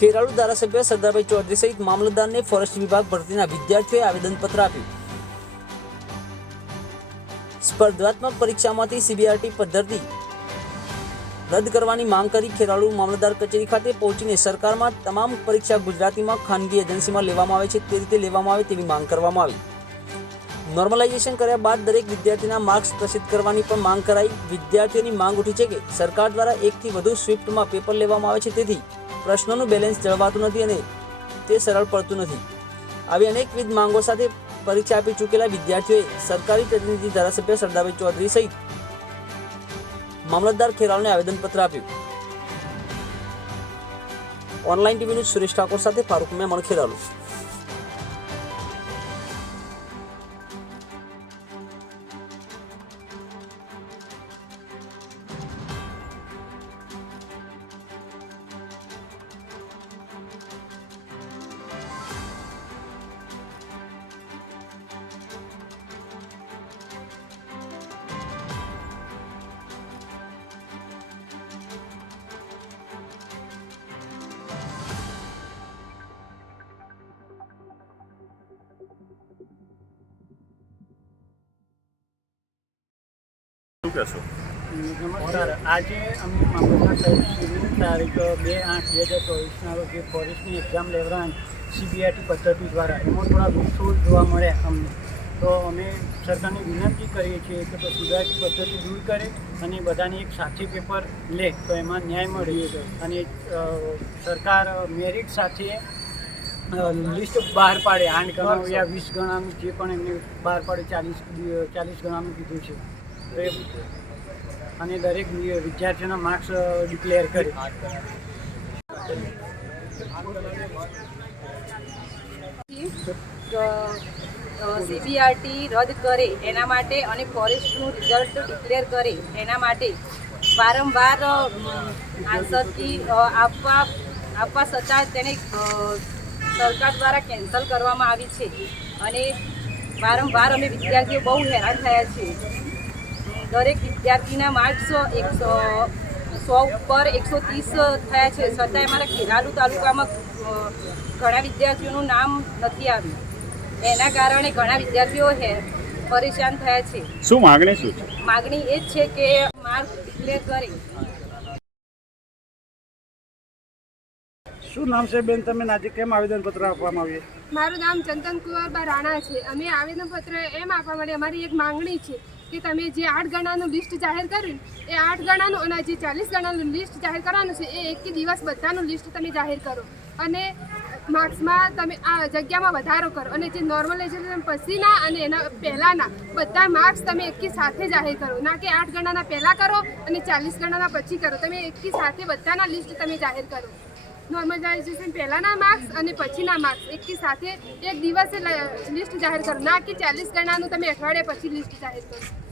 ધારાસભ્ય સરદારભાઈ ચૌધરી સહિત મામલતદારને ફોરેસ્ટ વિભાગ ભરતીના વિદ્યાર્થીઓએ આવેદનપત્ર આપ્યું. સ્પર્ધાત્મક પરીક્ષામાંથી સીબીઆરટી પદ્ધતિ રદ કરવાની માંગ કરી ખેરાળુ મામલતદાર કચેરી ખાતે પહોંચીને સરકારમાં તમામ પરીક્ષા ગુજરાતીમાં ખાનગી એજન્સીમાં લેવામાં આવે છે, તે રીતે લેવામાં આવે તેવી માંગ કરવામાં આવી. નોર્મલાઇઝેશન કર્યા બાદ દરેક વિદ્યાર્થીના માર્ક્સ પ્રસિદ્ધ કરવાની પણ માંગ કરાઈ. વિદ્યાર્થીઓની માંગ ઉઠી છે કે સરકાર દ્વારા એકથી વધુ સ્વિફ્ટમાં પેપર લેવામાં આવે છે, તેથી પ્રશ્નોનું બેલેન્સ જળવાતું નથી અને તે સરળ પડતું નથી. આવી અનેકવિધ માંગો સાથે પરીક્ષા આપી ચૂકેલા વિદ્યાર્થીઓએ સરકારી પ્રતિનિધિ ધારાસભ્ય સરદારભાઈ ચૌધરી સહિત મામલતદાર ખેરાલને આવેદનપત્ર આપ્યું. ઓનલાઈન ટીવીનું સુરેશ ઠાકોર સાથે ફારૂક મેમણ ખેરાલુ. કહેશો નમસ્કાર. આજે અમે મામલતદાર સાહેબશ્રીની તારીખ બે આઠ બે હજાર ચોવીસના રોજ ફોરેસ્ટની એક્ઝામ લેવડાવી સીબીઆઈટી પદ્ધતિ દ્વારા એમાં થોડા વૃક્ષો જોવા મળ્યા અમને. તો અમે સરકારને વિનંતી કરીએ છીએ કે તો સીબીઆઈટી પદ્ધતિ દૂર કરે અને બધાને એક સાથે પેપર લે તો એમાં ન્યાય મળે. અને સરકાર મેરિટ સાથે લિસ્ટ બહાર પાડે. આઠ ગણા યા વીસ ગણાનું જે પણ એમને બહાર પાડે ચાલીસ ચાલીસ ગણાનું કીધું છે. અને દરેક વિદ્યાર્થીઓના માર્ક્સ ડિક્લેર કરે. સીબીઆરટી રદ કરે એના માટે અને ફોરેસ્ટનું રિઝલ્ટ ડિક્લેર કરે એના માટે. વારંવાર આન્સર કી આપવા આપવા છતાં તેને સરકાર દ્વારા કેન્સલ કરવામાં આવી છે. અને વારંવાર અમે વિદ્યાર્થીઓ બહુ હેરાન થયા છીએ. દરેક વિદ્યાર્થીના માર્ક્સ એકસો સો ઉપર એકસો ત્રીસ થયા છે. છતાંય અમારા ખેરાલુ તાલુકામાં ઘણા વિદ્યાર્થીઓનું નામ નથી આવ્યું. એના કારણે ઘણા વિદ્યાર્થીઓ હે પરેશાન થયા છે. શું માગણી શું છે? માગણી એ જ છે કે માર્ક ડિક્લેર કરે. શું નામ છે બેન? તમે આજે કેમ આવેદનપત્ર આપવામાં આવ્યું? મારું નામ ચંદન કુંવરબા રાણા છે. અમે આવેદનપત્ર એમ આપવા માટે અમારી એક માંગણી છે કે તમે જે આઠ ગણાનું લિસ્ટ જાહેર કર્યું, એ આઠ ગણાનું અને જે ચાલીસ ગણાનું લિસ્ટ જાહેર કરવાનું છે, એ એક દિવસ બધાનું લિસ્ટ તમે જાહેર કરો. અને માર્ક્સમાં તમે આ જગ્યામાં વધારો કરો. અને જે નોર્મલાઇઝેશન પછીના અને એના પહેલાંના બધા માર્ક્સ તમે એકી સાથે જાહેર કરો. ના કે આઠ ગણાના પહેલાં કરો અને ચાલીસ ગણાના પછી કરો. તમે એકી સાથે બધાના લિસ્ટ તમે જાહેર કરો. નોર્મલાઇઝેશન પહેલાંના માર્ક્સ અને પછીના માર્ક્સ એકી સાથે એક દિવસે લિસ્ટ જાહેર કરો. ના કે ચાલીસ ગણાનું તમે અઠવાડિયા પછી લિસ્ટ જાહેર કરો.